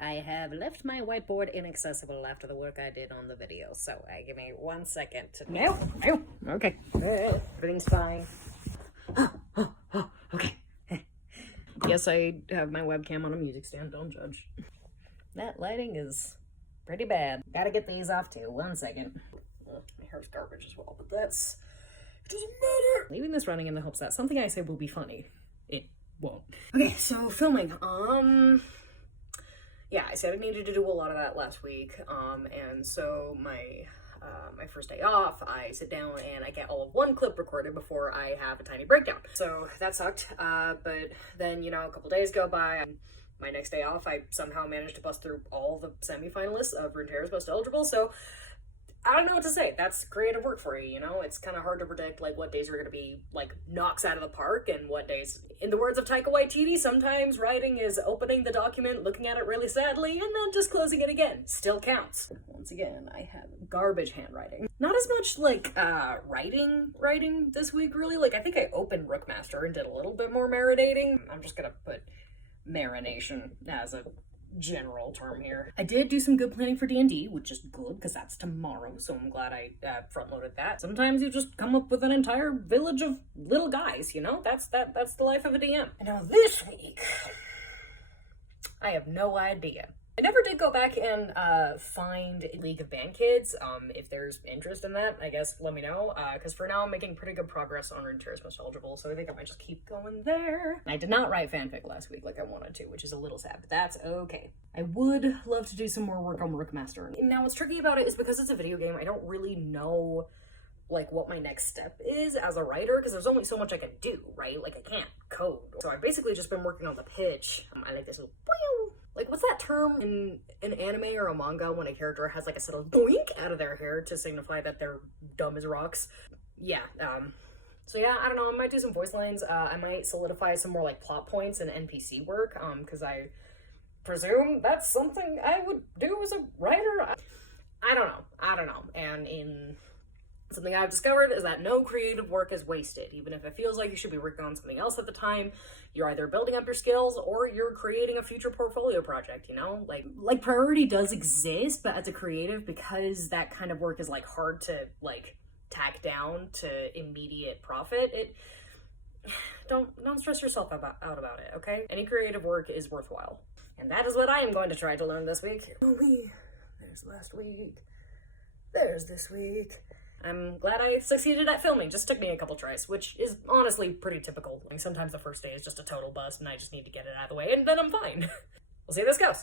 I have left my whiteboard inaccessible after the work I did on the video, so give me 1 second to... No, okay. Everything's fine. Okay. Yes, I have my webcam on a music stand, don't judge. That lighting is pretty bad. Gotta get these off too, 1 second. My hair's garbage as well, but it doesn't matter. Leaving this running in the hopes that something I say will be funny. It won't. Okay, so filming. Yeah, I said I needed to do a lot of that last week, and so my first day off, I sit down and I get all of one clip recorded before I have a tiny breakdown. So that sucked, but then, you know, a couple days go by, and my next day off, I somehow managed to bust through all the semifinalists of Runeterra's Most Eligible, so I don't know what to say. That's creative work for you, you know? It's kind of hard to predict, like, what days are going to be, like, knocks out of the park and what days... In the words of Taika Waititi, sometimes writing is opening the document, looking at it really sadly, and then just closing it again. Still counts. Once again, I have garbage handwriting. Not as much, like, writing this week, really. Like, I think I opened Rookmaster and did a little bit more marinating. I'm just gonna put marination as a general term here. I did do some good planning for D&D, which is good because that's tomorrow, so I'm glad I front-loaded that. Sometimes you just come up with an entire village of little guys, you know? That's the life of a DM. And now this week, I have no idea. I never did go back and find League of Band Kids. If there's interest in that, I guess let me know. Because for now I'm making pretty good progress on Runeterra's Most Eligible, so I think I might just keep going there. I did not write fanfic last week like I wanted to, which is a little sad, but that's okay. I would love to do some more work on Rookmaster. Now what's tricky about it is because it's a video game, I don't really know like what my next step is as a writer, because there's only so much I can do, right? Like I can't code. So I've basically just been working on the pitch. I like this little like, what's that term in an anime or a manga when a character has like a subtle boink out of their hair to signify that they're dumb as rocks? Yeah, so yeah, I don't know, I might do some voice lines. I might solidify some more like plot points and NPC work, because I presume that's something I would do as a writer. I don't know, and in... Something I've discovered is that no creative work is wasted. Even if it feels like you should be working on something else at the time, you're either building up your skills or you're creating a future portfolio project, you know? Like priority does exist, but as a creative, because that kind of work is like hard to like tack down to immediate profit, don't stress yourself out about it, okay? Any creative work is worthwhile. And that is what I am going to try to learn this week. There's last week. There's this week. I'm glad I succeeded at filming. Just took me a couple tries, which is honestly pretty typical. Like sometimes the first day is just a total bust and I just need to get it out of the way and then I'm fine. We'll see how this goes.